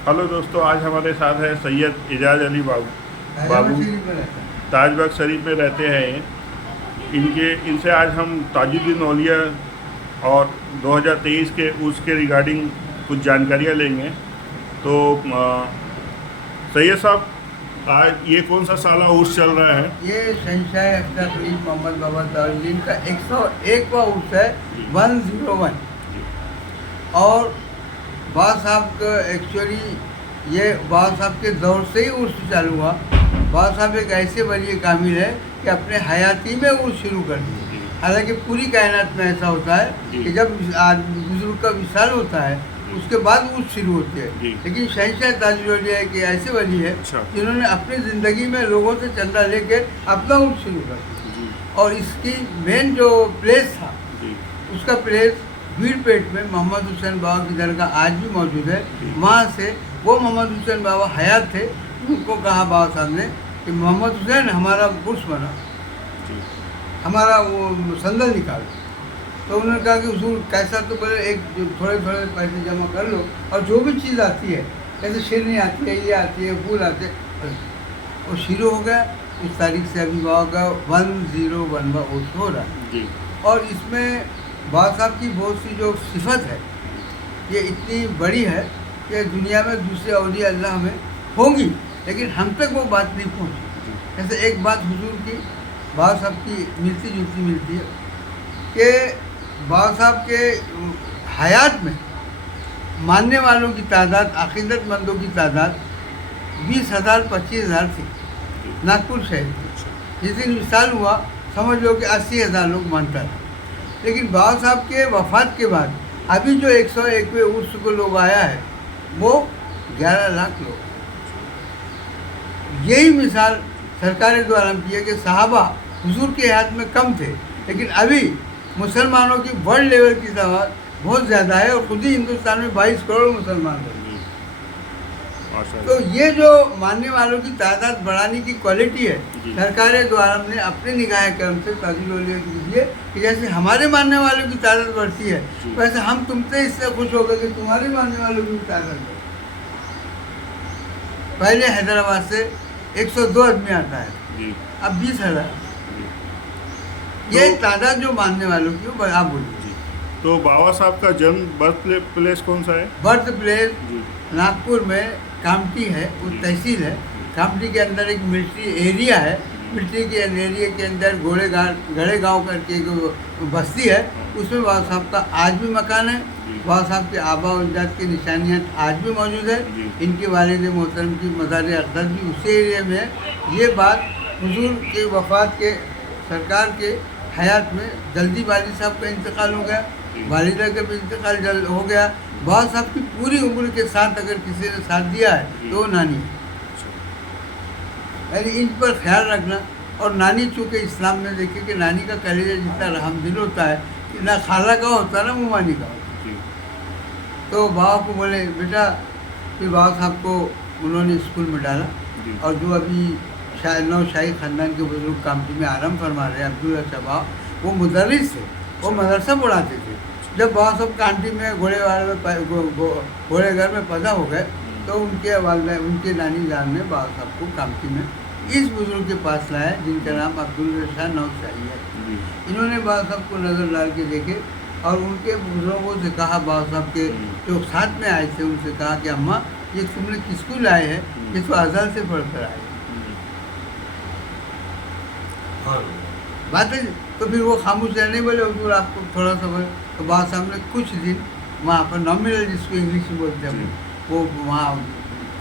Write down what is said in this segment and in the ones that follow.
Hello दोस्तों, आज हमारे साथ है सैयद एजाज अली बाबू। ताजबाग शरीफ में रहते हैं इनसे आज हम ताजुद्दीन औलिया और 2023 के उसके रिगार्डिंग कुछ जानकारियाँ लेंगे। तो सैयद साहब, आज ये कौन सा साला उर्स चल रहा है? ये शहंशाह अख्तर खलील मोहम्मद बाबा ताजुद्दीन का 101वां उर्स है, 101। और बाबा साहब का एक्चुअली ये बाबा साहब के दौर से ही उर्स चालू हुआ। बाबा साहब एक ऐसे वली कामिल है कि अपने हयाती में उर्स शुरू कर दिए। हालांकि पूरी कायनात में ऐसा होता है कि जब बुजुर्ग का विशाल होता है उसके बाद उर्स शुरू होती है, लेकिन शहंशाह ताजुद्दीन औलिया एक ऐसे वली है जिन्होंने अपनी ज़िंदगी में लोगों से चंदा लेके अपना उर्स शुरू कर दिया। और इसकी मेन जो प्लेस था उसका प्लेस भीड़पेट में मोहम्मद हुसैन बाबा की दरगाह आज भी मौजूद है। वहाँ से वो मोहम्मद हुसैन बाबा हयात थे, उनको कहा बाबा साहब ने कि मोहम्मद हुसैन हमारा उर्स बना, हमारा वो संदल निकालो। तो उन्होंने कहा कि हुजूर कैसा, तो बोले एक थोड़े थोड़े पैसे जमा कर लो और जो भी चीज़ आती है, जैसे शेरनी आती है, ये आती है, फूल आते हैं, वो शुरू हो गया। उस तारीख से अभी बाबा का 101वां उर्स हो रहा है। और इसमें बाबा साहब की बहुत सी जो सिफत है ये इतनी बड़ी है कि दुनिया में दूसरे औलिया अल्लाह में होंगी, लेकिन हम तक वो बात नहीं पहुंची। जैसे एक बात हुजूर की बाबा साहब की मिलती जुलती मिलती है कि बाबा साहब के हयात में मानने वालों की तादाद, अकीदतमंदों की तादाद 20,000 25,000 थी नागपुर शहर की। जिस दिन विशाल हुआ समझ लो कि 80,000 लोग मानता था। लेकिन बाबा साहब के वफात के बाद अभी जो 101वें उर्स को लोग आया है वो 11 लाख लोग। यही मिसाल सरकार द्वारा की है कि सहाबा हुजूर के हाथ में कम थे, लेकिन अभी मुसलमानों की वर्ल्ड लेवल की तादाद बहुत ज़्यादा है और खुद ही हिंदुस्तान में 22 करोड़ मुसलमान हैं। तो ये जो मानने वालों की तादाद बढ़ाने की क्वालिटी है, सरकार द्वारा ने अपने निगाह करम से ताजुद्दीन औलिया को दिए कि जैसे हमारे मानने वालों की तादाद बढ़ती है वैसे हम तुमसे इससे खुश हो गए कि तुम्हारे मानने वालों की तादाद बढ़ती। पहले हैदराबाद से 102 आदमी आता है, अब 20,000। ये तादाद जो मानने वालों की वो आप बोलिए। तो बाबा साहब का जन्म बर्थ प्लेस कौन सा है? बर्थ प्लेस नागपुर में कामटी है, वो तहसील है। कामटी के अंदर एक मिलिट्री एरिया है, मिलिट्री के एरिया के अंदर गड़े गांव करके एक बस्ती है, उसमें बाबा साहब का आज भी मकान है। बाबा साहब के आबा अजदाद की निशानियाँ आज भी मौजूद है। इनके वालिद मोहतरम की मज़ार अक़दस भी उसी एरिया में है। ये बात हुजूर के वफ़ात के सरकार के हयात में जल्दी वालिद साहब का इंतकाल हो गया, वालिदा का भी इंतकाल जल्द हो गया। बाबा साहब की पूरी उम्र के साथ अगर किसी ने साथ दिया है तो वो नानी है। यानी इन पर ख्याल रखना। और नानी चूँकि इस्लाम में देखिए कि नानी का कलेजा जितना रहमदिल होता है, ना खाला का होता ना मुमानी का होता। तो बाबा को बोले बेटा, फिर बाबा साहब को उन्होंने स्कूल में डाला। और जो अभी शाही ख़ानदान के बुजुर्ग कामटी में आराम फरमा रहे हैं अब्दुल्ला साहब, वो मुदर्रिस थे, वो मदरसा पढ़ाते थे। जब बाबा साहब कांटी में घोड़े घर में पैदा हो गए तो उनके नानी जान ने बाबा साहब को कामटी में इस बुजुर्ग के पास लाया जिनका नाम अब्दुल रशाद नौशाही है। इन्होंने बाबा साहब को नज़र डाल के देखे और उनके बुजुर्गों से कहा, बाबा साहब के जो साथ में आए थे उनसे कहा कि अम्मा ये तुमने किसको लाए हैं, ये तो अज़ल से पढ़कर आए बात है। तो फिर वो खामोश रहने बोले हुजूर आपको थोड़ा सा बोले। तो बाबा साहब ने कुछ दिन वहाँ पर नॉमिनल जिसको इंग्लिश में बोलते हैं वो वहाँ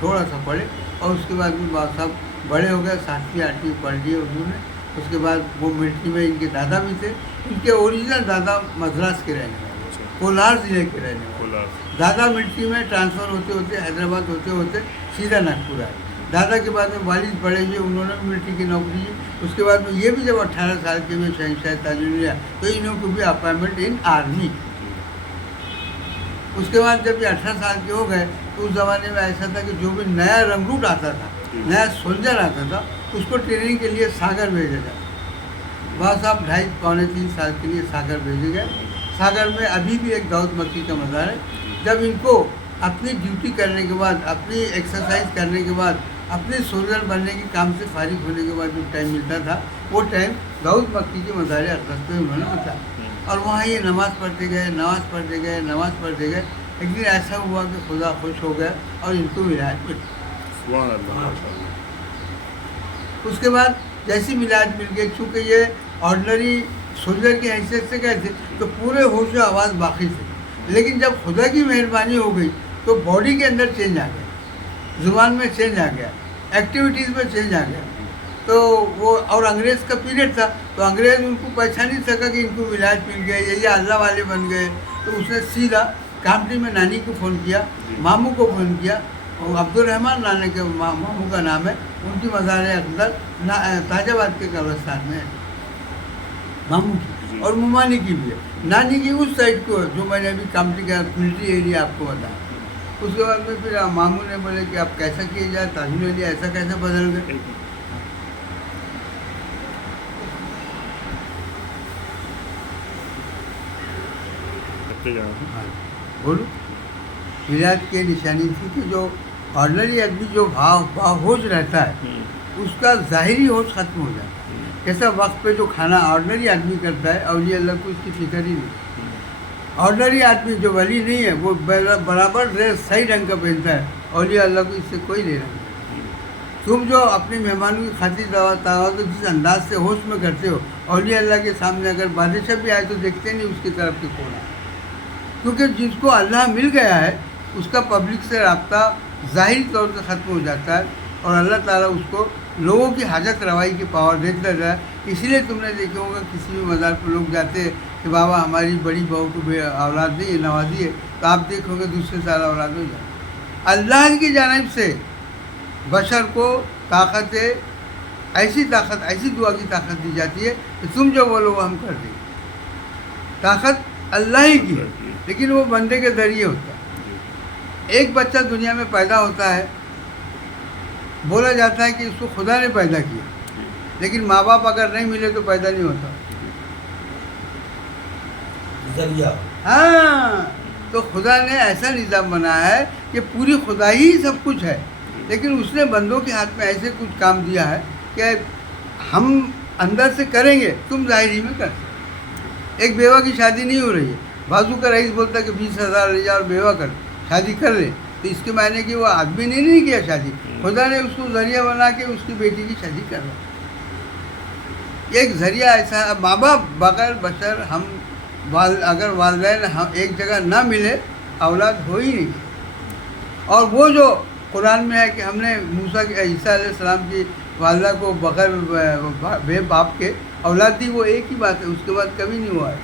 थोड़ा सा पढ़े और उसके बाद भी बाबा साहब बड़े हो गए, 7वीं 8वीं पढ़ लिए उर्दू में। उसके बाद वो मिलिट्री में इनके दादा भी थे। इनके ओरिजिनल दादा मद्रास के रहने वाले, कोलार ज़िले के रहने वाले। दादा मिलिट्री में ट्रांसफ़र होते होते हैदराबाद होते होते सीधा नागपुर आए। दादा के बाद में वालिद पढ़े हुए, उन्होंने भी मिलिट्री की नौकरी की। उसके बाद में ये भी जब 18 साल के में शहंशाह ताजुद्दीन लिया तो इन्हों को भी अपॉइंटमेंट इन आर्मी। उसके बाद जब ये 18 साल के हो गए तो उस ज़माने में ऐसा था कि जो भी नया रंगरूट आता था, नया सोल्जर आता था, उसको ट्रेनिंग के लिए सागर भेजा जाता। बाबा साहब 2.5 पौने 3 साल के लिए सागर भेजे गए। सागर में अभी भी एक दाऊद मक्की का मज़ार है। जब इनको अपनी ड्यूटी करने के बाद, अपनी एक्सरसाइज करने के बाद, अपने सोल्जर बनने के काम से फारिग होने के बाद जो टाइम मिलता था, वो टाइम दाऊद मक्की के मज़ार अक़दस में उन्होंने बताया। और वहाँ ये नमाज़ पढ़ते गए, नमाज़ पढ़ते गए, नमाज़ पढ़ते गए। एक दिन ऐसा हुआ कि खुदा खुश हो गया और इनको विलायत मिली। सुभान अल्लाह। उसके बाद जैसी मिलाद मिल गई, चूँकि ये ऑर्डनरी सोल्जर की हैसियत से गए थे तो पूरे होश और आवाज़ बाकी थे। लेकिन जब खुदा की मेहरबानी हो गई तो बॉडी के अंदर चेंज आ गया, ज़ुबान में चेंज आ गया, एक्टिविटीज़ में चेंज आ गया। तो वो और अंग्रेज़ का पीरियड था, तो अंग्रेज़ उनको पहचान नहीं सका कि इनको विलायत मिल गई, ये अल्लाह वाले बन गए। तो उसने सीधा कामटी में नानी को फ़ोन किया, मामू को फ़ोन किया। और अब्दुलरहमान नाना के मामू का नाम है, उनकी मज़ार अक़दस ताजाबाद के कब्रिस्तान में है, मामू की, और मुमानी की भी है। नानी की उस साइड को, जो मैंने अभी कामटी का मिलिट्री एरिया आपको बताया। उसके बाद में फिर मामू ने बोले कि आप कैसा किए जाए, ताजुल अली ऐसा कैसे बदल गए। बोलो। विलायत की निशानी थी कि जो ऑर्डनरी आदमी जो होश रहता है, उसका ज़ाहिरी होश ख़त्म हो जाता है। जैसा वक्त पे जो खाना ऑर्डनरी आदमी करता है, औलिया अल्लाह को इसकी फिक्र ही नहीं। ऑर्डनरी आदमी जो वली नहीं है, वो बराबर ड्रेस सही रंग का पहनता है, औलिया अल्लाह को इससे कोई लेना नहीं। तुम जो अपने मेहमानों की खातिर तवाज़ुन जिस अंदाज से होश में करते हो, औलिया अल्लाह के सामने अगर बादशाह भी आए तो देखते नहीं उसकी तरफ के कौन है। क्योंकि जिसको अल्लाह मिल गया है उसका पब्लिक से रब्ता ज़ाहिरी तौर से ख़त्म हो जाता है, और अल्लाह ताला उसको लोगों की हाजत रवाई की पावर देता है। इसलिए तुमने देखे होगा किसी भी मज़ार पर लोग जाते हैं कि बाबा हमारी बड़ी बहू को औलाद नहीं है, नवाजी है, तो आप देखोगे दूसरे साल औलाद हो जाए। अल्लाह की जानिब से बशर को ताकत, ऐसी ताकत, ऐसी दुआ की ताकत दी जाती है कि तुम जो बोलो वो हम कर देंगे। ताकत अल्लाह ही की है, लेकिन वो बंदे के ज़रिए होता है। एक बच्चा दुनिया में पैदा होता है, बोला जाता है कि उसको खुदा ने पैदा किया, लेकिन माँ बाप अगर नहीं मिले तो पैदा नहीं होता। हाँ, तो खुदा ने ऐसा निज़ाम बनाया है कि पूरी खुदा ही सब कुछ है, लेकिन उसने बंदों के हाथ में ऐसे कुछ काम दिया है कि हम अंदर से करेंगे, तुम ज़ाहिरी में कर। एक बेवा की शादी नहीं हो रही है, बाजू का रईस बोलता है कि 20,000 ले जाओ और बेवा कर शादी कर ले, तो इसके मायने कि वो आदमी ने नहीं किया शादी, खुदा ने उसको ज़रिया बना के उसकी बेटी की शादी कर रहा। एक ज़रिया ऐसा, माँ बाप बगैर बशर हम अगर वालिदैन हम एक जगह ना मिले, औलाद हो ही नहीं। और वो जो कुरान में है कि हमने मूसा ईसा अलैहिस्सलाम की वालिदा को बगैर बाप के औलाद दी, वो एक ही बात है, उसके बाद कभी नहीं हुआ है।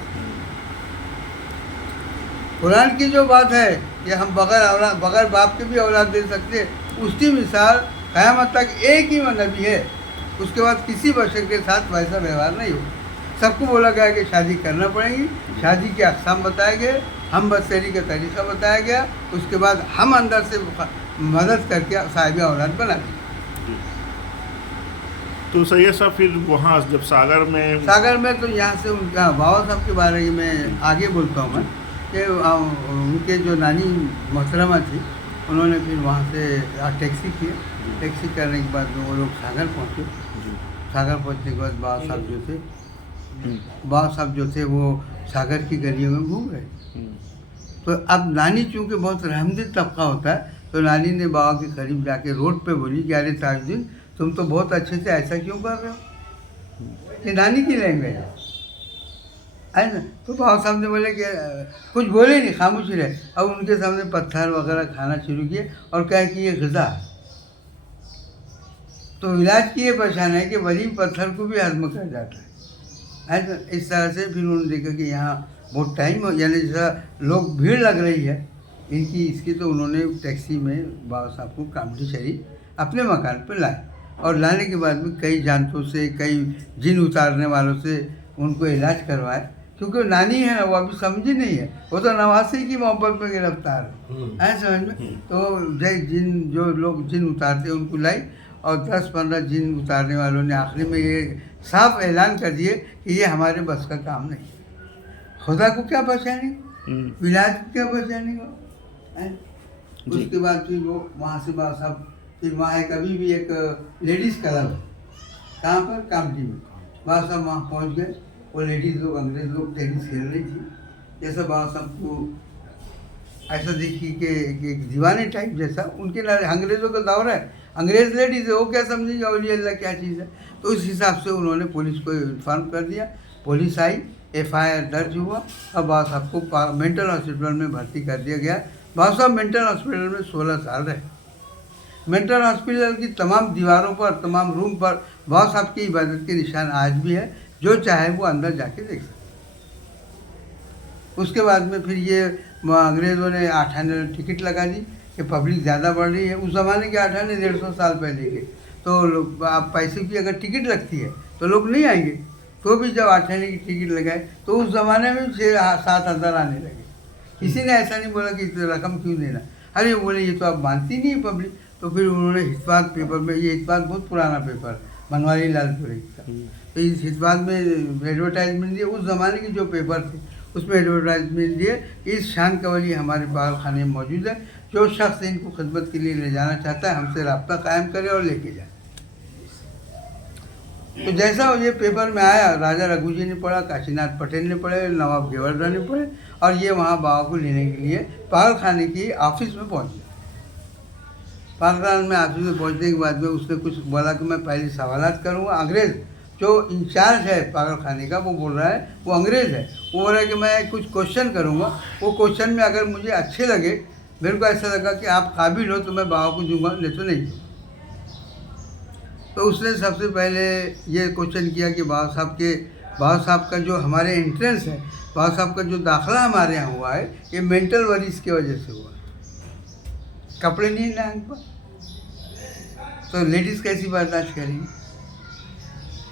कुरान की जो बात है कि हम बगैर बाप के भी औलाद दे सकते हैं, उसकी मिसाल क़यामत तक एक ही नबी है, उसके बाद किसी बशर के साथ वैसा व्यवहार नहीं हो। सबको बोला गया कि शादी करना पड़ेगी, शादी के अक़साम बताए गए, हम बसरी का तरीक़ा बताया गया, उसके बाद हम अंदर से मदद करके साहिब औलाद बना दी। तो सैयद साहब फिर वहाँ जब सागर में तो यहाँ से उनका बाबा साहब के बारे में आगे बोलता हूँ मैं कि उनके जो नानी मोहतरमा थी, उन्होंने फिर वहाँ से टैक्सी किया। टैक्सी करने के बाद वो लोग सागर पहुँचे। सागर पहुँचने के बाद बाबा साहब जो थे वो सागर की गलियों में घूम रहे। तो अब नानी चूँकि बहुत रहमदिल तबका होता है, तो नानी ने बाबा के करीब जाके रोड पे बोली कि अरे ताजुद्दीन, तुम तो बहुत अच्छे से ऐसा क्यों कर रहे हो। ये नानी की लैंग्वेज है ना। तो बाबा साहब ने बोले कि कुछ बोले नहीं, खामोश रहे। अब उनके सामने पत्थर वगैरह खाना शुरू किए और कहा कि ये ग़िज़ा है। तो इलाज की ये पहचान है कि वली पत्थर को भी हज़म कर जाता है ना। इस तरह से फिर उन्होंने देखा कि यहाँ बहुत टाइम हो, यानी जैसा लोग भीड़ लग रही है इनकी इसकी, तो उन्होंने टैक्सी में बाबा साहब को कामटी शरीफ अपने मकान पर लाए। और लाने के बाद में कई जानतों से, कई जिन उतारने वालों से उनको इलाज करवाए, क्योंकि नानी है ना, वो अभी समझी नहीं है, वो तो नवासी की मोहब्बत में गिरफ्तार है समझ में। तो जो लोग जिन उतारते उनको लाई, और 10-15 जिन उतारने वालों ने आखिरी में ये साफ ऐलान कर दिए कि ये हमारे बस का काम नहीं। खुदा को क्या पहचानेंगे, विलायत को क्या पहचानेंगे। जी। उसके बाद फिर वो वहाँ से बाबा साहब फिर वहाँ एक अभी भी एक लेडीज़ क्लब है, कहाँ पर, कामटी में। बाबा साहब वहाँ पहुँच गए, वो लेडीज़ लोग, अंग्रेज लोग टेनिस खेल रही थी। जैसा बाबा साहब को ऐसा देखी कि एक दीवाने टाइप जैसा, उनके ना अंग्रेज़ों का दौर है, अंग्रेज़ लेडीज़ है, वो क्या समझेंगे औलिया अल्लाह क्या चीज़ है। तो उस हिसाब से उन्होंने पुलिस को इन्फॉर्म कर दिया, पुलिस आई, FIR दर्ज हुआ और बाबा साहब को मेंटल हॉस्पिटल में भर्ती कर दिया गया। बाबा साहब मेंटल हॉस्पिटल में 16 साल रहे। मेंटल हॉस्पिटल की तमाम दीवारों पर, तमाम रूम पर बाबा साहब की इबादत के निशान आज भी है, जो चाहे वो अंदर जाके देख सकते। उसके बाद में फिर ये अंग्रेज़ों ने 8 आने टिकट लगा दी कि पब्लिक ज़्यादा बढ़ रही है। उस ज़माने के 8 आने 150 साल पहले के, तो आप पैसे की अगर टिकट लगती है तो लोग नहीं आएंगे। तो भी जब 8 आने की टिकट लगाए तो उस ज़माने में 6-7 हज़ार आने लगे। किसी ने ऐसा नहीं बोला कि इतनी रकम क्यों देना। अरे बोले ये तो आप मानती नहीं है पब्लिक। तो फिर उन्होंने हितवाद पेपर में, ये हितवाद बहुत पुराना पेपर है, बनवारी लाल पुरे का, तो इस हितवाद में एडवर्टाइजमेंट दिए। उस ज़माने के जो पेपर थे उसमें एडवर्टाइजमेंट दिए, इस शान कवली हमारे पागल खाने में मौजूद है, जो शख्स इनको खिदमत के लिए ले जाना चाहता है हमसे रब्ता कायम करे और लेके जाए। तो जैसा ये पेपर में आया, राजा रघु जी ने पढ़ा, काशीनाथ पटेल ने पढ़े, नवाब गेवरदा ने पढ़े, और ये वहाँ बाबा को लेने के लिए पागल खाने की ऑफिस में पहुँचे। पागल खाने में ऑफिस में पहुँचने के बाद में उसने कुछ बोला कि मैं पहले सवालात करूँगा। अंग्रेज़ जो इंचार्ज है पागल खाने का, वो बोल रहा है, वो अंग्रेज़ है, वो बोल रहा है कि मैं कुछ क्वेश्चन करूँगा, वो क्वेश्चन में अगर मुझे अच्छे लगे, मेरे को ऐसा लगा कि आप काबिल हो, तो मैं बाबा को दूंगा, नहीं तो नहीं। तो उसने सबसे पहले ये क्वेश्चन किया कि बाबा साहब का जो हमारे एंट्रेंस है, बाबा साहब का जो दाखिला हमारे यहाँ हुआ है, ये मेंटल वरीज की वजह से हुआ। कपड़े नहीं ना आंख पर, तो लेडीज़ कैसी बर्दाश्त करेंगी।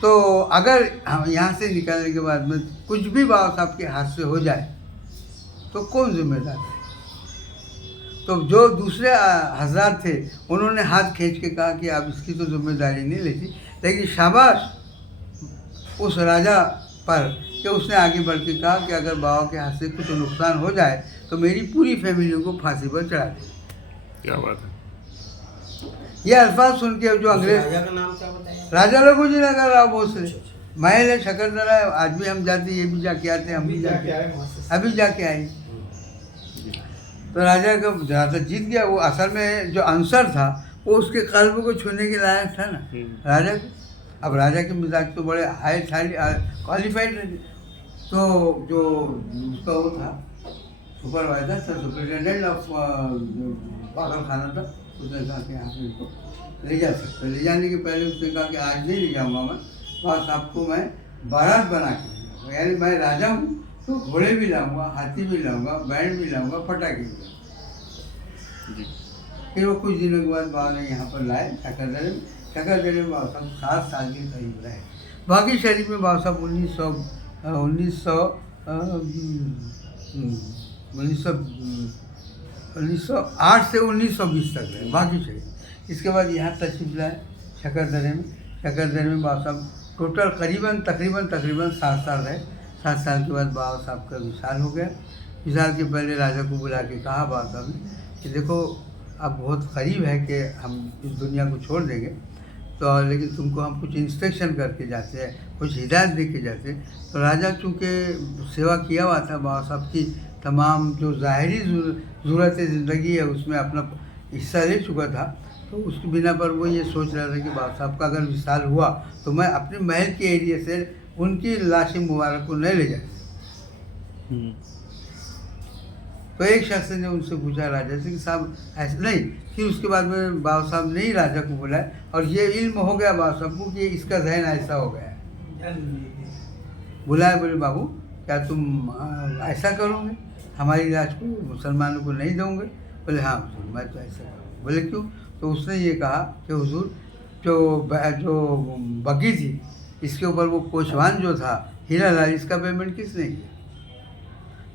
तो अगर हम यहाँ से निकलने के बाद में कुछ भी बाबा साहब के हाथ से हो जाए तो कौन जिम्मेदार है। तो जो दूसरे हजरात थे उन्होंने हाथ खींच के कहा कि आप इसकी तो जिम्मेदारी नहीं लेती, लेकिन शाबाश उस राजा पर कि उसने आगे बढ़ के कहा कि अगर बाबा के हाथ से कुछ नुकसान हो जाए तो मेरी पूरी फैमिली को फांसी पर चढ़ा दे। क्या बात है। ये अल्फाज सुन के जो अंग्रेज, राजा का नाम क्या बताया? राजा रघु जी नगर राव भोसले, महल है शकरदरा है, आज भी हम जाते, ये भी जाके आते हैं, हम भी जाके अभी जाके आए। तो राजा का ज़्यादा जीत गया। वो असल में जो आंसर था वो उसके कल्ब को छूने के लायक था ना राजा को। अब राजा के मिजाज तो बड़े हाई क्वालिफाइड रहे। तो जो उसका वो था सुपरवाइजर था, सुपरिटेंडेंट ऑफ पागल खाना था, उसने कहा कि आप इनको ले जा सकते। ले जाने के पहले उसने कहा कि आज नहीं ले जाऊँगा मैं, बस आपको मैं बारात बना के, यानी मैं राजा हूँ तो घोड़े भी लाऊंगा, हाथी भी लाऊंगा, बैंड भी लाऊंगा, पटाखे भी लाऊंगा। फिर वो कुछ दिनों के बाद बाबा ने यहाँ पर लाए शकरदरे में बाबा साहब 7 साल के करीब रहे। बाकी शरीफ में बाबा साहब 1908 से 1920 तक रहे बाकी शरीफ। इसके बाद यहाँ तशरीफ लाए शकरदरे में बाबा साहब टोटल तकरीबन 7 साल रहे। 7 साल के बाद बाबा साहब का विशाल हो गया। विशाल के पहले राजा को बुला के कहा बाबा साहब ने कि देखो अब बहुत करीब है कि हम इस दुनिया को छोड़ देंगे, तो लेकिन तुमको हम कुछ इंस्ट्रक्शन करके जाते हैं, कुछ हिदायत दे के जाते हैं। तो राजा चूँकि सेवा किया हुआ था, बाबा साहब की तमाम जो ज़ाहरी ज़रूरत ज़िंदगी है उसमें अपना हिस्सा ले चुका था, तो उसके बिना पर वो ये सोच रहा था कि बाबा साहब का अगर विशाल हुआ तो मैं अपने महल के एरिया से उनकी लाश मुबारक को नहीं ले जाए। तो एक शख्स ने उनसे पूछा राजा से कि साहब ऐसे नहीं। फिर उसके बाद में बाबा साहब ने ही राजा को बुलाया और ये इल्म हो गया बाबा साहब को कि इसका जहन ऐसा हो गया है। बुलाए, बोले बाबू क्या तुम ऐसा करोगे, हमारी लाश को मुसलमानों को नहीं दोगे? बोले हाँ मैं तो ऐसा करूँगा। बोले क्यों? तो उसने ये कहा कि हुजूर जो बग्गी थी इसके ऊपर वो कोचवान जो था हीरा लाल, इसका पेमेंट किसने किया?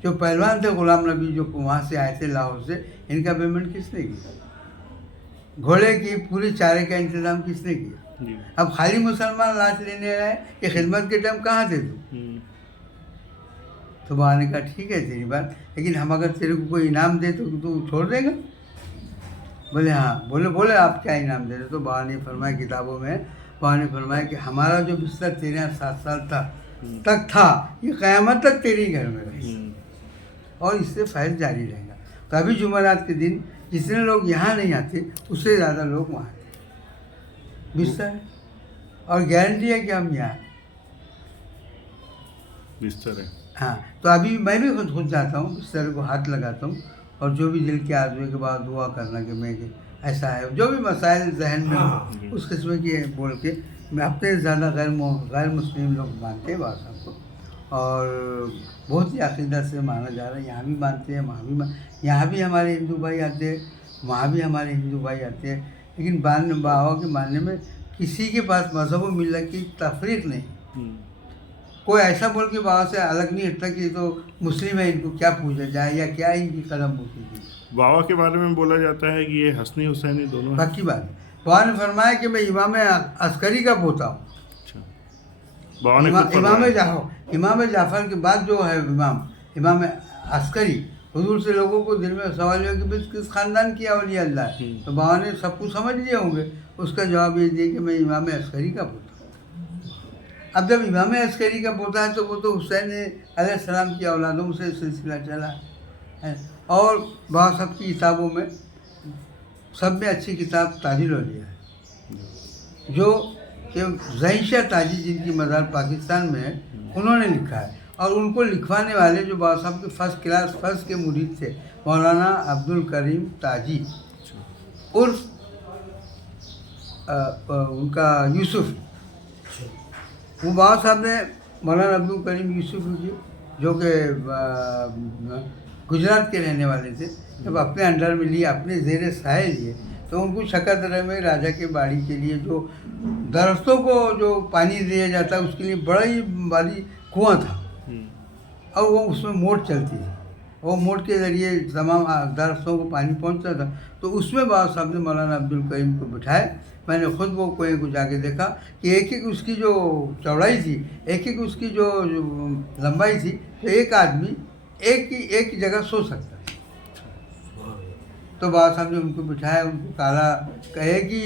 जो पहलवान थे गुलाम नबी जो वहाँ से आए थे लाहौर से, इनका पेमेंट किसने किया? घोड़े की पूरी चारे का इंतजाम किसने किया? अब खाली मुसलमान लाश लेने आए कि खिदमत के टाइम कहाँ थे तुम? तो वहाँ ने कहा ठीक है तेरी बात, लेकिन हम अगर तेरे को कोई इनाम दे तो तू छोड़ देगा? बोले हाँ, बोले बोले आप क्या इनाम दे रहे? तो बाबा ने फरमाया किताबों में, बाबा ने फरमाया कि हमारा जो बिस्तर तेरे यहाँ 7 साल तक था, ये क़यामत तक तेरे ही घर में रहे और इससे फैज़ जारी रहेगा। तो अभी जुमेरात के दिन जितने लोग यहाँ नहीं आते उससे ज़्यादा लोग वहाँ आते, बिस्तर है और गारंटी है कि हम यहाँ आए। बिस्तर है। हाँ, तो अभी मैं भी खुद जाता हूँ, बिस्तर को हाथ लगाता हूँ और जो भी दिल के आदमी के बाद दुआ करना कि मैं कि ऐसा है, जो भी मसाइल जहन में हो उस किस्म की बोल के मैं अपने ज़्यादा गैर मुस्लिम लोग मानते हैं बाबा साहब को और बहुत ही अक़ीदा से माना जा रहा है। यहाँ भी मानते हैं, वहाँ भी यहाँ भी हमारे हिंदू भाई आते हैं, वहाँ भी हमारे हिंदू भाई आते हैं, लेकिन बाबा के मानने में किसी के पास मज़हब व मिल्लत की तफरीक नहीं। कोई ऐसा बोल के बाबा से अलग नहीं हटता कि तो मुस्लिम है, इनको क्या पूछा जाए या क्या इनकी कदम पूछी थी। बाबा के बारे में बोला जाता है कि ये हसनी हुसैनी दोनों हैं। बाकी बात है, बाबा ने फरमाया कि मैं इमाम अस्करी का पोता हूँ। अच्छा, बाबा ने खुद फरमाया। इमाम जाफ़र के बाद जो है इमाम अस्करी, हुजूर से लोगों को दिल में सवाल हुआ कि किस ख़ानदान की औलिया अल्लाह है, तो बाबा ने सब कुछ समझ लिए होंगे। उसका जवाब ये दिया कि मैं इमाम अस्करी का पोता। अब जब इमाम अस्करी का पोता है तो वो तो हुसैन अलैहिस्सलाम की औलादों से सिलसिला चला है। और बाबा साहब की किताबों में सब में अच्छी किताब ताजुल औलिया है, जो कि ज़हीर ताजी जिनकी मज़ार पाकिस्तान में है, उन्होंने लिखा है। और उनको लिखवाने वाले जो बाबा साहब के फर्स्ट के मुरीद थे, मौलाना अब्दुल करीम ताजी उर्फ उनका यूसुफ, वो बाबा साहब ने मौलाना अब्दुल करीम यूसुफ जी जो कि गुजरात के रहने वाले थे, जब अपने अंडर में लिए, अपने ज़ेर साए लिए, तो उनको शकरदरा में राजा के बाड़ी के लिए जो दरख्तों को जो पानी दिया जाता है उसके लिए बड़ा ही भारी कुआं था और वो उसमें मोट चलती थी, वो मोट के ज़रिए तमाम दरख्तों को पानी पहुंचता था। तो उसमें बाबा साहब ने मौलाना अब्दुल करीम को बिठाए। मैंने खुद वो कुएं को जाके देखा कि एक एक उसकी जो चौड़ाई थी, एक एक उसकी जो लंबाई थी, तो एक आदमी एक ही जगह सो सकता था। तो बाबा साहब ने उनको बिठाया, उनको काला कहे कि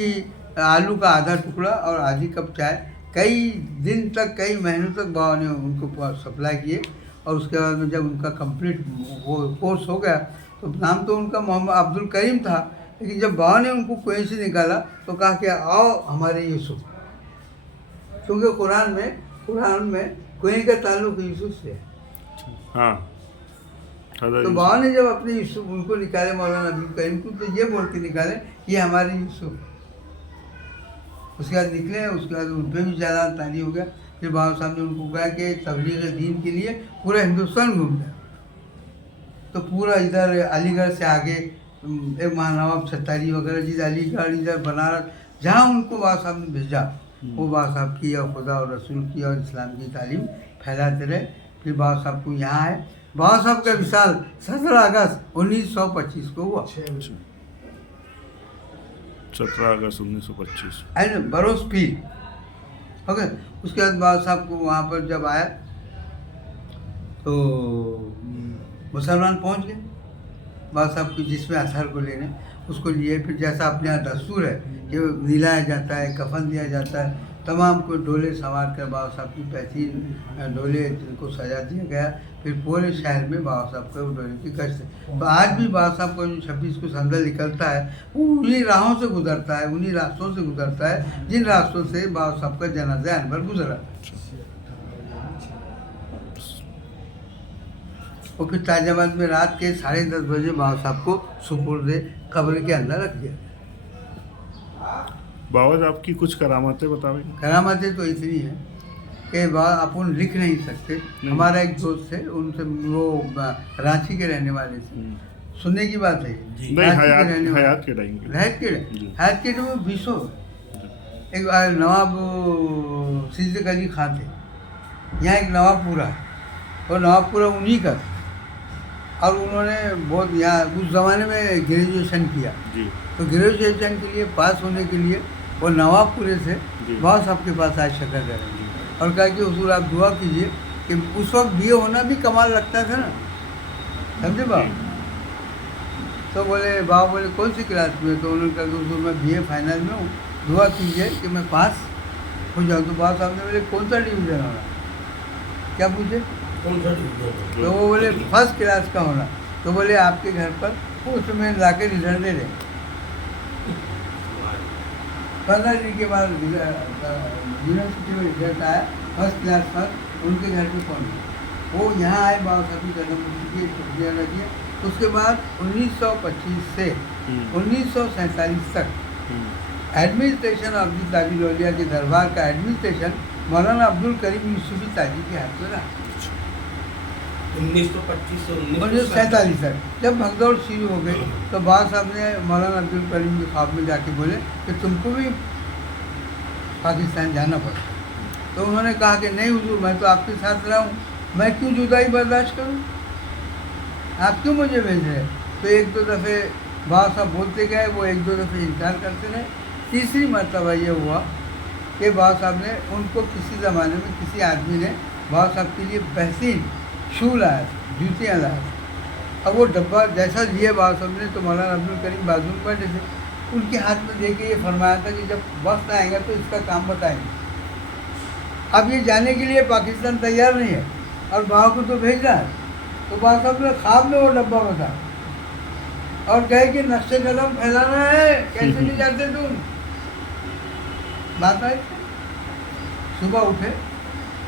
आलू का आधा टुकड़ा और आधी कप चाय, कई दिन तक, कई महीनों तक बाबा ने उनको सप्लाई किए। और उसके बाद में जब उनका कंप्लीट वो कोर्स हो गया तो नाम तो उनका मोहम्मद अब्दुल करीम था, लेकिन जब बाबा ने उनको कुएं से निकाला तो कहा कि आओ हमारे यूसुफ, क्योंकि कुरान में कुएं का ताल्लुक यूसुफ से है। हाँ, तो बाबा ने जब अपने यूसुफ उनको निकाले, मौलाना अब्दुल करीम को, तो ये बोल के निकाले ये हमारे यूसुफ। उसके बाद निकले, उसके बाद उन पर भी ज़्यादा तारी हो गया। फिर बाबा साहब ने उनको कहा कि तबलीग दीन के लिए पूरा हिंदुस्तान घूम गया। तो पूरा इधर अलीगढ़ से आगे एक महानवाब छतारी वगैरह, जिधर अलीगढ़, इधर बनारस, जहाँ उनको बाबा साहब ने भेजा, वो बाबा साहब की और खुदा और रसूल की और इस्लाम की तालीम फैलाते रहे। फिर बाबा साहब को यहाँ आए। बाबा साहब का विशाल 17 अगस्त 1925 को हुआ। 17 अगस्त 1925 है ना, बरोस पीर। ओके, उसके बाद बाबा साहब को वहाँ पर जब आया तो मुसलमान पहुँच गए बाबा साहब की जिसमें असर को लेने, उसको लिए। फिर जैसा अपने यहाँ दस्तूर है कि नीलाया जाता है, कफन दिया जाता है, तमाम को डोले संवार कर बाबा साहब की पैथीन डोले को सजा दिया गया। फिर पूरे शहर में बाबा साहब का डोले की गश्त है। तो आज भी बाबा साहब का जो 26 को संदल निकलता है वो उन्हीं राहों से गुजरता है, उन्हीं रास्तों से गुजरता है जिन रास्तों से बाबा साहब का जनाजा अनवर गुजरा। और फिर ताजियाबाद में रात के 10:30 बजे बाबा साहब को सुपुर्दे कब्र के अंदर रख दिया। बाबा साहब की कुछ करामातें बतावें। करामातें तो इतनी हैं कि अपन लिख नहीं सकते। हमारा एक दोस्त है, उनसे वो रांची के रहने वाले थे, सुनने की बात है। हयात के टाइम में 20 एक नवाब सिद्दीक अली खान थे, यहाँ एक नवाबपुरा है और नवाबपुरा उन्हीं का था। और उन्होंने बहुत यहाँ उस ज़माने में ग्रेजुएशन किया। तो ग्रेजुएशन के लिए पास होने के लिए वो नवाबपुरे से बाबा साहब के पास आए शकरदरा और कहा कि हुजूर आप दुआ कीजिए कि उस वक्त बीए होना भी कमाल लगता था ना, समझे बाबा। तो बोले बाबा बोले कौन सी क्लास में? तो उन्होंने कहा कि मैं BA फाइनल में हूँ, दुआ कीजिए कि मैं पास हो जाऊँ। तो बाबा साहब ने बोले कौन सा डिवीज़न होना? क्या पूछे? कौन सा डिवीजन? तो वो बोले फर्स्ट क्लास का होना। तो बोले आपके घर पर पोस्टमैन ला के रिजल्ट दे दें। 15 दिन के बाद यूनिवर्सिटी में रिजल्ट आया, फर्स्ट क्लास पर। उनके घर पे कौन है? वो यहाँ आए, बाबा साहब की जन्मतिथि की किया। उसके बाद 1925 से 1947 तक एडमिनिस्ट्रेशन ऑफ दी ताजुल औलिया के दरबार का एडमिनिस्ट्रेशन मौलाना अब्दुल करीम यूसुफी ताजी के हाथ में रहा। 1925 से 1947 तक जब भगदौड़ शुरू हो गई तो बाबा साहब ने मौलाना अब्दुल करीम के ख्वाब में जाके बोले कि तुमको भी पाकिस्तान जाना पड़ा। तो उन्होंने कहा कि नहीं हुजूर, मैं तो आपके साथ रहा हूँ, मैं क्यों जुदाई बर्दाश्त करूँ, आप क्यों मुझे भेज रहे हैं? तो एक दो दफ़े बाबा साहब बोलते गए, वो एक दो दफ़े इनकार करते रहे। तीसरी मरतबा ये हुआ कि बाबा साहब ने उनको किसी ज़माने में किसी आदमी ने बाबा साहब के लिए बेहतरीन शू लाया, जूतियाँ लाया। अब वो डब्बा जैसा लिए बाबा साहब ने, तो मौलाना अब्दुल करीम बाजू में बैठे थे, उनके हाथ में दे के ये फरमाया था कि जब वक्त आएगा तो इसका काम बताएंगे। अब ये जाने के लिए पाकिस्तान तैयार नहीं है और बाबा को तो भेज रहा है। तो बाबा साहब ने ख्वाब में वो डब्बा बताया और कहे कि नक्शे कदम फैलाना है, कैसे नहीं जाते तुम? बात आई। सुबह उठे,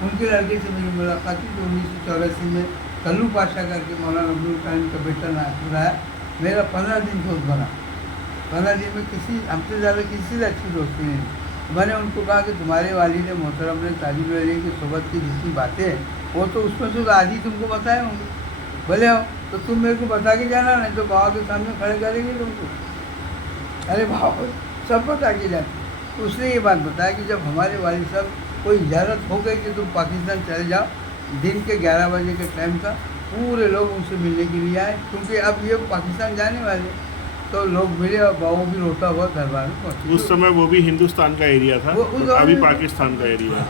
उनके लड़के से मेरी मुलाकात हुई जो 1984 में कल्लू पाशा करके मौलाना अब्दुल करीम का बेटा नागपुर आया। मेरा 15 दिन दोस्त बना। 15 दिन में किसी हमसे ज़्यादा किसी से अच्छी दोस्ती नहीं। मैंने उनको कहा कि तुम्हारे वालिद मोहतरम ने ताजुल औलिया की सोबत की जितनी बातें हैं वो तो उसमें से आधी तुमको बताए होंगे, बोले आओ तो तुम मेरे को बता के जाना, नहीं तो बाबा के सामने खड़े करेंगे तुमको। अरे बाबा सब बता के जाते। तो उसने ये बात बताया कि जब हमारे वालिद साहब कोई इजाज़त हो गई कि तुम पाकिस्तान चले जाओ, दिन के 11 बजे के टाइम था, पूरे लोग उनसे मिलने के लिए आए, क्योंकि अब ये पाकिस्तान जाने वाले। तो लोग मिले और बाबू भी रोता हुआ दरबार में पहुँचे। उस समय वो भी हिंदुस्तान का एरिया था, अभी पाकिस्तान का एरिया है।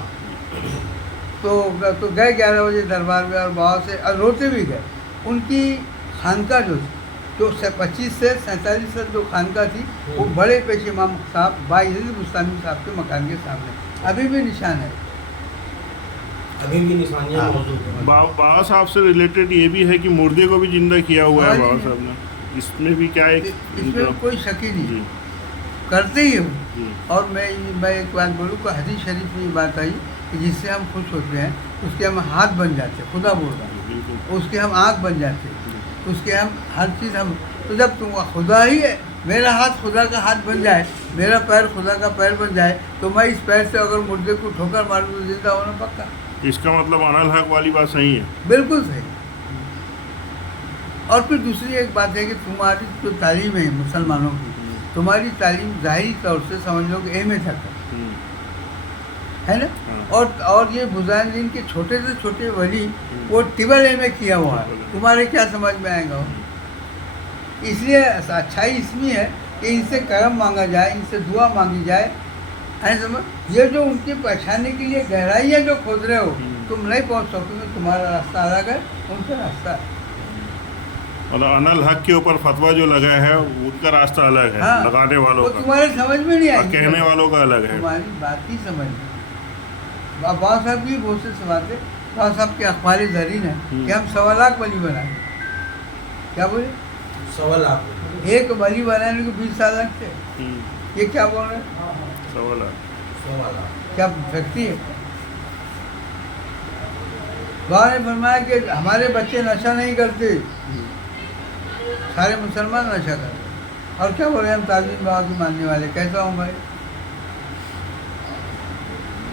तो गए 11 बजे दरबार में और बाबा से और रोते भी गए। उनकी खानका जो 25 से 47 तक जो खानका थी वो बड़े पेश इमाम साहब बाइज़ मुस्तामी साहब के मकान के सामने अभी भी निशान है, अभी भी निशानियाँ मौजूद हैं। बाबा साहब से रिलेटेड ये भी है कि मुर्दे को भी जिंदा किया हुआ है बाबा साहब ने। इसमें भी क्या एक इसमें कोई शक ही नहीं, करते ही हो। और मैं एक बात बोलूँ कि हदीस शरीफ में ये बात आई कि जिससे हम खुश होते हैं उसके हम हाथ बन जाते हैं, खुदा बोल रहा है, उसके हम आँख बन जाते हैं, उसके हम हर चीज़ हम। तो जब तुम खुदा ही है, मेरा हाथ खुदा का हाथ बन जाए, मेरा पैर खुदा का पैर बन जाए, तो मैं इस पैर से अगर मुर्दे को ठोकर मारूँ तो जिंदा होना पक्का। इसका मतलब अनल हक वाली बात सही है, बिल्कुल सही। और फिर दूसरी एक बात है कि तुम्हारी जो तालीम है मुसलमानों की, तुम्हारी तालीम ज़ाहिरी तौर से समझ लो कि एम तक है ना। और ये बुज़ारदीन के छोटे से छोटे वली वो टिबल एम किया हुआ है, तुम्हारे क्या समझ में आएगा वो? इसलिए अच्छाई इसमें है कि इनसे करम मांगा जाए, इनसे दुआ मांगी जाए, है समझ। ये जो उनकी पहचानने के लिए गहराइयाँ जो खोद रहे हो, तुम नहीं पहुँच सकोगे, तुम्हारा रास्ता अलग है, उनका रास्ता है। और अनल हक के ऊपर फतवा जो लगा है उनका रास्ता अलग है, हाँ, लगाने वालों वो का, तुम्हारे समझ में नहीं और आएगी, कहने वालों का अलग है। तुम्हारी बात ही समझ में। बाबा साहब की बहुत से सवाल थे, बाबा साहब के अखबार ज़रीन है कि हम 1.25 लाख वली बनाए। क्या बोले? 1.25 लाख एक वली बनाने को 20 साल लगते। ये क्या बोल रहे हैं? 1.25 लाख 1.25 लाख क्या शक्ति है? बाबा ने फरमाया कि हमारे बच्चे नशा नहीं करते, सारे मुसलमान नशा करते। और क्या बोल रहे हैं? हम ताजुद्दीन बाबा के मानने वाले। कैसा हूँ भाई?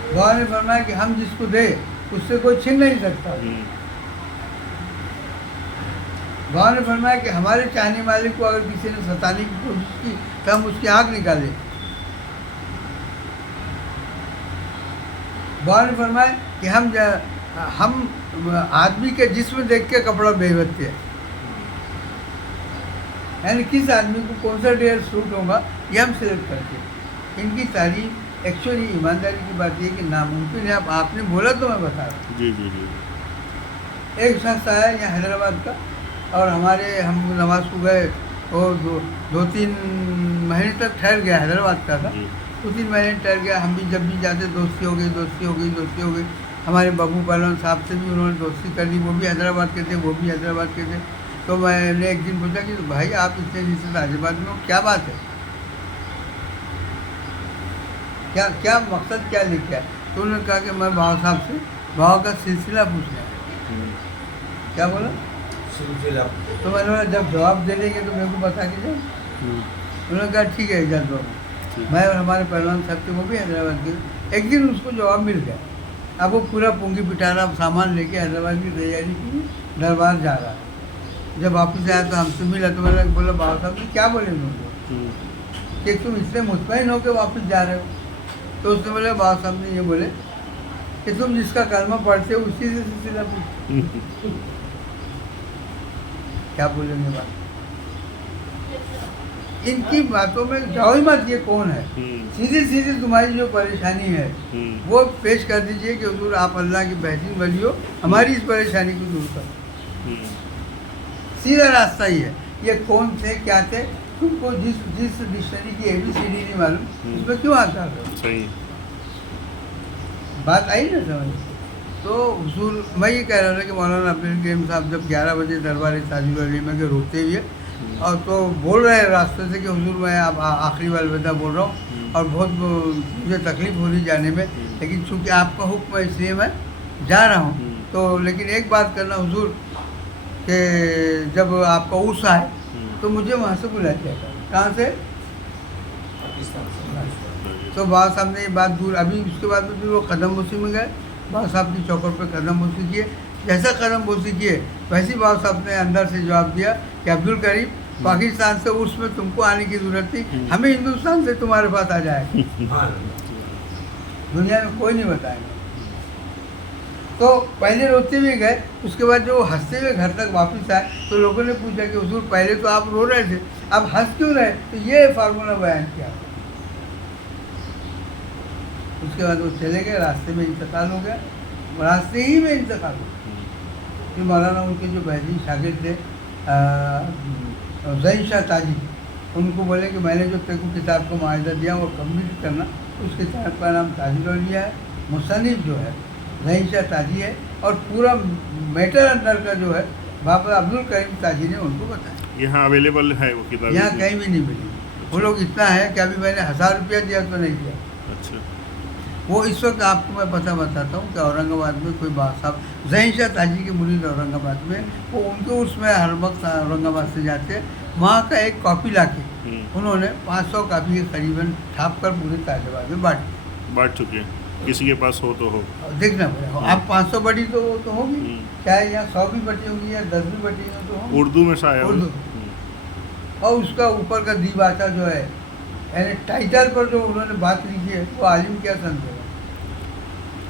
बाबा ने फरमाया कि हम जिसको दे उससे कोई छीन नहीं सकता। बाबा ने फरमाया कि हमारे चाहने वाले को अगर किसी ने सताने की कोशिश की तो हम उसकी आँख निकाले। बाबा ने फरमाया कि हम आदमी के जिस्म देख के कपड़ा बेचते हैं, यानी किस आदमी को कौन सा ड्रेस सूट होगा ये हम सिलेक्ट करते हैं। इनकी तारीफ एक्चुअली ईमानदारी की बात ये कि नामुमकिन है। अब आपने बोला तो मैं बता रहा हूँ। जी जी जी। एक शख्स आया यहाँ हैदराबाद का और हम नमाज को गए और दो तीन महीने तक ठहर गया, हैदराबाद का था। जी। 2-3 महीने ठहर गया। हम भी जब भी जाते दोस्ती हो गई। हमारे बाबू पहलवान साहब से भी उन्होंने दोस्ती कर ली, वो भी हैदराबाद के थे, वो भी हैदराबाद के थे। तो मैंने एक दिन पूछा कि भाई आप इतने दिन से हैदराबाद में हो, क्या बात है, क्या क्या मकसद क्या लेके आए? तो उन्होंने कहा कि मैं बाबा साहब से बाबा का सिलसिला पूछना है। क्या बोला? सिलसिला। तो मैंने बोला जब जवाब दे देंगे तो मेरे को बता के जाओ। उन्होंने कहा ठीक है इजाज़त दो। मैं और हमारे पहलवान साहब थे, वो भी हैदराबाद के। एक दिन उसको जवाब मिल गया। अब वो पूरा पूंगी पिटारा सामान लेके हैदराबाद की तैयारी की, दरबार जा रहा है। जब वापस आया तो हमसे मिला, तो मैंने बोला बाबा साहब ने क्या बोले उनको कि तुम इतने मुतमईन हो के वापस जा रहे हो? तो उसने बोला बाबा साहब ने ये बोले कि तुम जिसका कलमा पढ़ते हो उसी से सिलसिला पूछो। क्या बोलेंगे बात? इनकी बातों में जाओ ही मत, ये कौन है? सीधी सीधी तुम्हारी जो परेशानी है वो पेश कर दीजिए कि हुजूर आप अल्लाह की बेहतरीन वली हो, हमारी इस परेशानी को दूर करो। सीधा रास्ता ही है। ये कौन थे, क्या थे, तुमको जिस डिक्शनरी की ABCD नहीं मालूम, उसमें क्यों आता है? सही। बात आई ना समझ? तो हुजूर, मैं ये कह रहा था कि मौलाना अब्दुल करीम साहब जब 11 बजे दरबार ताजुल उलमा के रोते हुए और तो बोल रहे हैं रास्ते से कि हुजूर मैं अब आखिरी वाल अलविदा बोल रहा हूँ और बहुत मुझे तकलीफ़ हो रही जाने में, लेकिन चूँकि आपका हुक्म है इसलिए मैं जा रहा हूँ। तो लेकिन एक बात करना हुजूर कि जब आपका उर्स आए तो मुझे वहाँ से बुला दिया था। कहाँ से? तो बाबा साहब ने ये बात दूर, अभी उसके बाद में फिर वो कदम बोसी में गए, बाबा साहब की चौखट पर कदम बोसी किए। जैसा कदम बोसी किए वैसे बाबा साहब ने अंदर से जवाब दिया कि अब्दुल करीम, पाकिस्तान से उर्स में तुमको आने की ज़रूरत थी, हमें हिंदुस्तान से तुम्हारे पास आ जाए, दुनिया में कोई नहीं बताएगा। तो पहले रोते हुए गए, उसके बाद जो हंसते हुए घर तक वापस आए तो लोगों ने पूछा कि हुजूर पहले तो आप रो रहे थे, अब हंस क्यों रहे? तो ये फार्मूला बयान किया। उसके बाद वो चले गए, रास्ते में इंतकाल हो गया, रास्ते ही में इंतकाल हो गया। फिर मौलाना उनके जो बेहतरीन शागिर्द थे ज़हीर शाह ताजी, उनको बोले कि मैंने जो तेरे को किताब को मुआवजा दिया वो कम्प्लीट करना। उस किताब का नाम ताजुल औलिया है, मुसन्निफ जो है ज़हीर शाह ताजी है, और पूरा मैटर अंदर का जो है बाबा अब्दुल करीम ताजी ने उनको बताया। यहाँ अवेलेबल है वो किताब? यहाँ कहीं भी नहीं मिली। वो लोग इतना है कि अभी मैंने 1000 रुपया दिया तो नहीं दिया। अच्छा। वो इस वक्त आपको मैं पता बताता हूँ कि औरंगाबाद में कोई बात साहब ज़हीर शाह ताजी के मुरीद औरंगाबाद में, वो उनके उसमें हर वक्त औरंगाबाद से जाते हैं, वहाँ का एक कॉपी लाके उन्होंने 500 कॉपी के करीबन छाप कर पूरे तालिबान में बांट चुके हैं। किसी के पास हो तो हो, देखना पड़ेगा। अब 500 बटी तो होगी, चाहे यहाँ 100 भी बटी होगी या 10 भी बटी हो तो होगी। उर्दू में शायद उर्दू। और उसका ऊपर का दीवाचा जो है, यानी टाइटल पर जो उन्होंने बात लिखी है वो आलिम क्या समझेगा?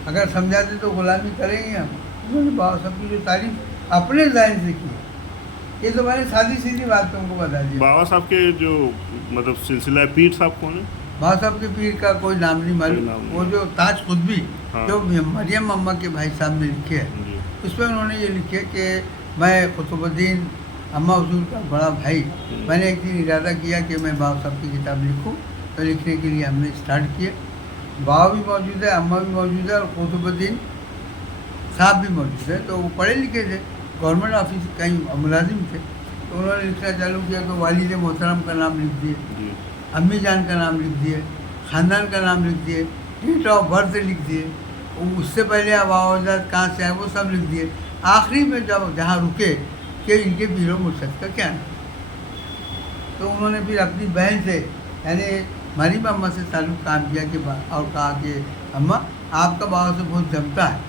अगर समझाते तो गुलामी करेंगे हम। उन्होंने बाबा साहब की जो तारीफ अपने ज़हन से की है, ये तो मैंने सादी सीधी बात तुमको बता दी। बाबा साहब के जो मतलब सिलसिला पीर साहब कौन है? बाबा साहब के पीर का कोई नाम नहीं मालूम। वो जो ताज खुतबी जो मरियम अम्मा के भाई साहब ने लिखे है, उसमें उन्होंने ये लिखे कि मैं कुतुबुद्दीन अम्मा हुजूर का बड़ा भाई, मैंने एक दिन इरादा किया कि मैं बाबा साहब की किताब लिखूं, तो लिखने के लिए हमने स्टार्ट किए। बाबा भी मौजूद है, अम्मा भी मौजूद है, और कुतुबुद्दीन साहब भी मौजूद है। तो वो पढ़े लिखे थे, गवर्नमेंट ऑफिस कहीं मुलाजिम थे, तो उन्होंने लिखना चालू किया तो वालिद मोहतरम का नाम लिख दिए, अम्मी जान का नाम लिख दिए, ख़ानदान का नाम लिख दिए, डेट ऑफ बर्थ लिख दिए, उससे पहले आवाज़ात कहाँ से आए वो सब लिख दिए। आखिरी में जब जहाँ रुके कि इनके पीरो मुर्शद का क्या नाम, तो उन्होंने फिर अपनी बहन से यानी मरीम अम्मा से ताल्लुक़ कायम किया कि और कहा कि अम्मा आपका बाबा से बहुत जमता है,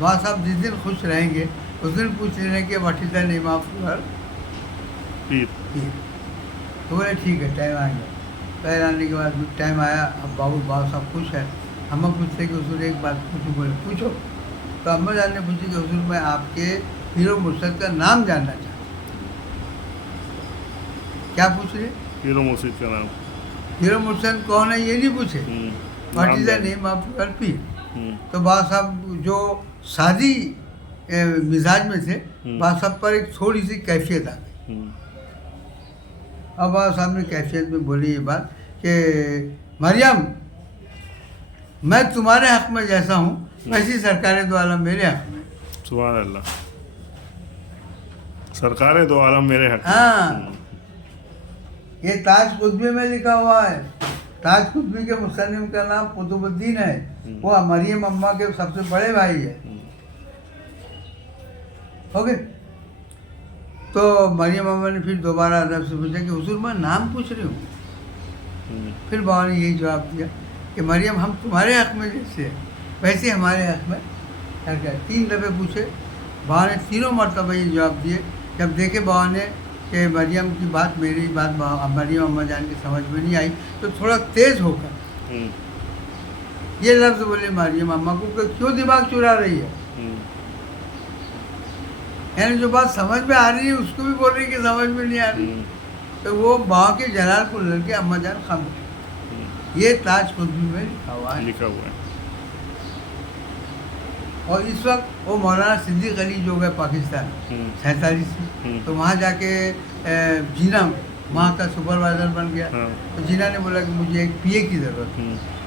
बाबा साहब जिस दिन खुश रहेंगे उस दिन पूछ लेने के what is the name of your पीर। तो बोले ठीक है टाइम आएगा। पैर आने के बाद टाइम आया, अब बाबा साहब खुश है। अम्मा पूछते कि हुजूर एक बात पूछो, बोले पूछो। तो अम्मा जान ने पूछी कि हुजूर मैं आपके पीरो मुर्शद का नाम जानना चाहता हूँ। क्या पूछ रहे? पीरो मुर्शिद का नाम। पीरो मुर्शद कौन है ये नहीं पूछे, what is the name of your पीर। तो बाबा साहब जो शादी मिजाज में थे, बाबा साहब पर एक थोड़ी सी कैफियत आ गई। अब साहब ने कैफियत में बोली ये बात कि मरियम, मैं तुम्हारे हक में जैसा हूँ वैसी सरकार दो आलम मेरे हक में। सुभान अल्लाह। सरकार दो आलम मेरे हक में। हाँ, ये ताज कुतबी में लिखा हुआ है। ताज कुतबी के मुसन्निफ का नाम कुतुबुद्दीन है। वो मरियम अम्मा के सबसे बड़े भाई है। ओके, तो मरियम अम्मा ने फिर दोबारा अदब से पूछा कि हुजूर मैं नाम पूछ रही हूँ। फिर बाबा ने यही जवाब दिया कि मरियम हम तुम्हारे हक में जैसे है वैसे हमारे हक में। क्या 3 दफ़े पूछे, बाबा ने तीनों मरतबा ये जवाब दिए। जब देखे बाबा ने कि मरियम की बात मेरी बात मरियम अम्मा जान की समझ में नहीं आई, तो थोड़ा तेज़ होकर ये लफ्ज़ बोले मरियम अम्मा को कि क्यों दिमाग चुरा रही है। यानी जो बात समझ में आ रही है उसको भी बोल रही कि समझ में नहीं आ रही। तो वो बाबा के जलाल को लड़के अम्मा जान खामोश। ये ताज कुतबी में लिखा हुआ है। और इस वक्त वो मौलाना सिद्दीक अली जो गए पाकिस्तान 47 में, तो वहाँ जाके जीना वहाँ का सुपरवाइज़र बन गया। तो जीना ने बोला कि मुझे एक पीए की ज़रूरत है।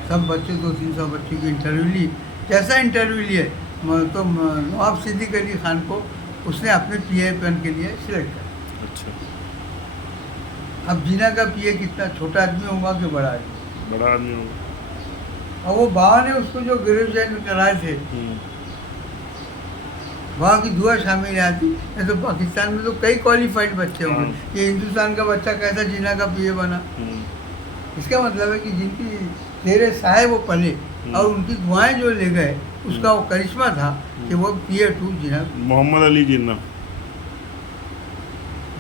सब बच्चों 200-300 बच्चों की इंटरव्यू ली। जैसा इंटरव्यू लिए तो नवाब सिद्दीक अली खान को उसने अपने पीए पन के लिए सिलेक्ट किया। अच्छा। अब जीना का पीए कितना छोटा आदमी होगा कि बड़ा आदमी? बड़ा आदमी होगा। और वो बाबा ने उसको जो ग्रेजुएशन कराए थे वहाँ की दुआ शामिल आती है। तो पाकिस्तान में तो कई क्वालिफाइड बच्चे होंगे। ये हिंदुस्तान का बच्चा कैसा जीना का पीए बना? इसका मतलब है कि जिनकी तेरे साहे वो पले और उनकी दुआएं जो ले गए उसका वो करिश्मा था कि वो पीए 2 जीना। मोहम्मद अली जिन्ना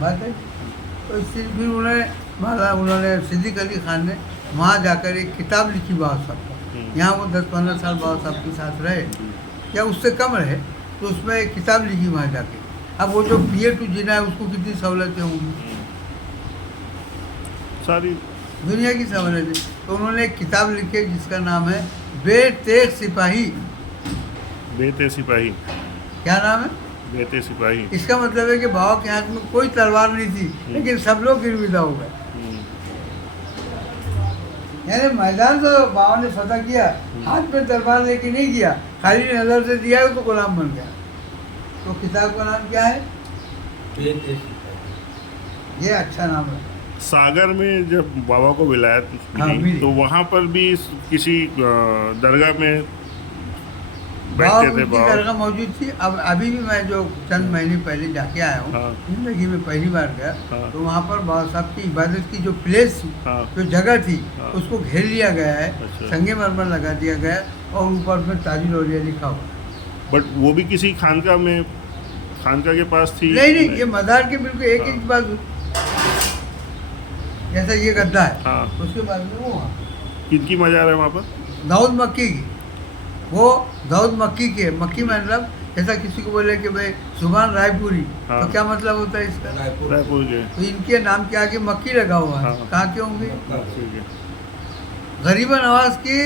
बात है। तो इसलिए फिर उन्होंने सिद्दीक अली खान ने वहाँ जाकर एक किताब लिखी बाबा साहब का। यहाँ वो 10-15 साल बाबा साहब के साथ रहे या उससे कम रहे, तो उसमें एक किताब लिखी वहाँ जाके। अब वो जो पीए 2 जीना है उसको कितनी सहूलतें होंगी? सारी दुनिया की सहूलतें। तो उन्होंने एक किताब लिखी है जिसका नाम है बेतेग सिपाही। बेते सिपाही। क्या नाम है? बेते सिपाही। इसका मतलब है कि बाबा के हाथ में कोई तलवार नहीं थी, लेकिन सब लोग गिरविदा हो गए। यानी मैदान तो बाबा ने फतह किया, हाथ में तलवार लेके नहीं किया, खाली नजर से दिया है तो गुलाम बन गया। तो किताब का नाम क्या है? ये अच्छा नाम है। सागर में जब बाबा को विलायत मिली तो वहाँ पर भी किसी दरगाह में बैठते थे बाबा। दरगाह मौजूद थी। अब अभी भी मैं जो चंद महीने पहले जाके आया हूँ, जिंदगी में पहली बार गया, तो वहाँ पर बाबा साहब की इबादत की जो प्लेस थी, जो जगह थी, उसको घेर लिया गया है। अच्छा। संगमरमर लगा दिया गया और ऊपर में ताजुल औलिया लिखा हुआ। बट वो भी किसी खानका के पास थी? नहीं, ये मज़ार के बिल्कुल 1 इंच बाजू, जैसा ये गद्दा है, उसके बाद में वो वहाँ किनकी मज़ार है वहाँ पर? दाऊद मक्की की। वो दाऊद मक्की के, मक्की मतलब जैसा किसी को बोले कि भाई सुभान रायपुरी, तो क्या मतलब होता है इसका? रायपुर के। तो इनके नाम के आगे मक्की लगा हुआ है। कहाँ के होंगे? गरीबा नवाज की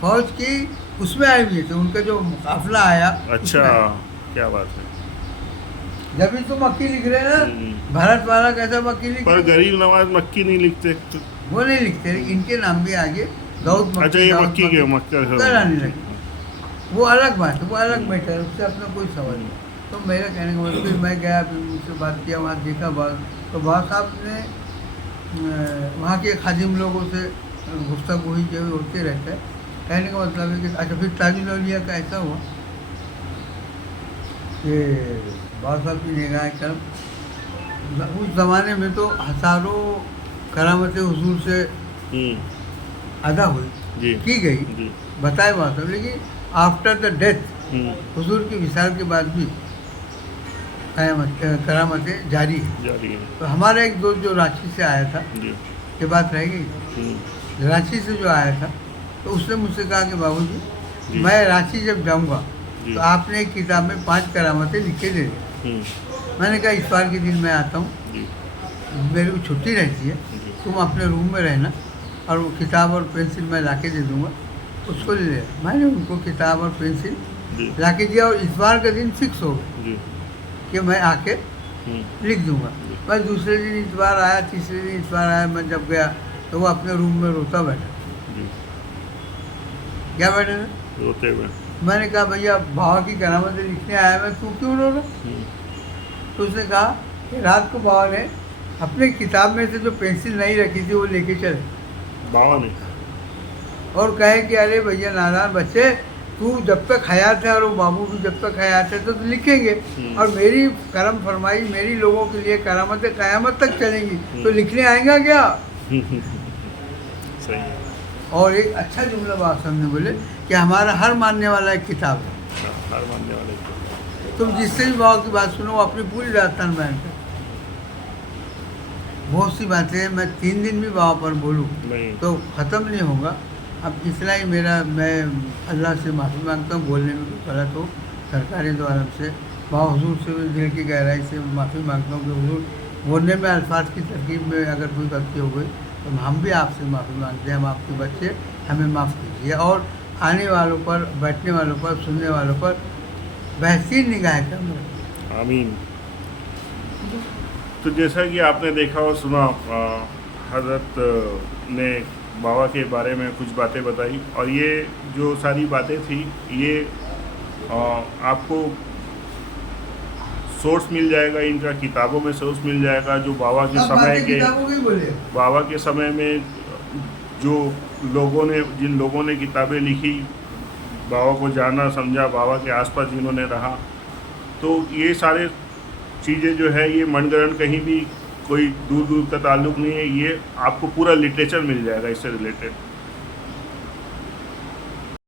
फौज की उसमें आए हुए थे, उनका जो काफिला आया। अच्छा, क्या बात है। जब भी तो मक्की लिख रहे हैं ना, भारत वाला कैसा मक्की लिख, पर गरीब नवाज मक्की नहीं लिखते। वो नहीं लिखते, इनके नाम भी आगे दाऊद मक्की। अच्छा, ये मक्की के मक्का आने लगे। वो अलग बात है, वो अलग मैटर है, उससे अपना कोई सवाल नहीं। तो मेरा कहने का मतलब, फिर मैं गया, फिर मुझसे बात किया, वहाँ देखा बात, तो बाबा साहब ने वहाँ के खादिम लोगों से गुफ्तगू जो होते रहता है। कहने का मतलब है कि अच्छा, फिर ताजुल औलिया का ऐसा हुआ कि बाबा साहब की निगाह करम, उस ज़माने में तो हज़ारों करामतें हुजूर से अदा हुई, की गई, बताए बात है। लेकिन आफ्टर द डेथ हुजूर की विसाल के बाद भी करामतें जारी है। तो हमारा एक दोस्त जो रांची से आया था, ये बात रह गई, रांची से जो आया था, तो उसने मुझसे कहा कि बाबूजी, मैं रांची जब जाऊंगा तो आपने एक किताब में 5 करामतें लिख के दे दी। मैंने कहा इतवार के दिन मैं आता हूँ, मेरे को छुट्टी रहती है, तुम अपने रूम में रहना और वो किताब और पेंसिल मैं ला के दे दूँगा, उसको ले लेना। मैंने उनको किताब और पेंसिल ला के दिया और इतवार का दिन फिक्स हो गया कि मैं आके लिख दूंगा। बस दूसरे दिन इतवार आया, तीसरे दिन इतवार आया, मैं जब गया तो वो अपने रूम में रोता बैठा। जी, क्या बैठे थे? रोते हुए। मैंने कहा भैया बाबा की करामतें लिखने आया मैं, तू क्यों रो रहा? तो उसने कहा कि रात को बाबा ने अपने किताब में से जो पेंसिल नहीं रखी थी वो लेके चले बाबा ने और कहे कि अरे भैया नादान बच्चे, तू जब तक हयात है और वो बाबू भी जब तक हयात है तो लिखेंगे, और मेरी करम फरमाई, मेरी लोगों के लिए करामतें क़यामत तक चलेंगी, तो लिखने आएगा क्या? सही है। और एक अच्छा जुमला बाबा साहब ने बोले कि हमारा हर मानने वाला एक किताब है, हार मानने वाले को। तुम जिससे भी बाबा की बात सुनो वो अपनी पूरी दास्तान बयान कर। बहुत सी बातें हैं, मैं 3 दिन भी बाबा पर बोलूँ नहीं। तो ख़त्म नहीं होगा। अब इतना ही मैं अल्लाह से माफ़ी मांगता हूँ, बोलने में कुछ गलत हो सरकारी द्वारा से। बाबा हुजूर से भी दिल की गहराई से माफ़ी मांगता हूँ कि हुजूर बोलने में अल्फाज की तरकीब में अगर कोई गलती हो गई तो हम भी आपसे माफ़ी मांगते हैं, हम आपके बच्चे, हमें माफ़ कीजिए। और आने वालों पर, बैठने वालों पर, सुनने वालों पर बेहतरीन निगाह करें। आमीन। तो जैसा कि आपने देखा और सुना, हज़रत ने बाबा के बारे में कुछ बातें बताई, और ये जो सारी बातें थी ये आपको सोर्स मिल जाएगा, इनका किताबों में सोर्स मिल जाएगा, जो बाबा के समय के, बाबा के समय में जो लोगों ने, जिन लोगों ने किताबें लिखी, बाबा को जाना समझा, बाबा के आसपास जिन्होंने रहा, तो ये सारे चीज़ें जो है ये मनगढ़ंत, कहीं भी कोई दूर दूर का ताल्लुक़ नहीं है, ये आपको पूरा लिटरेचर मिल जाएगा इससे रिलेटेड।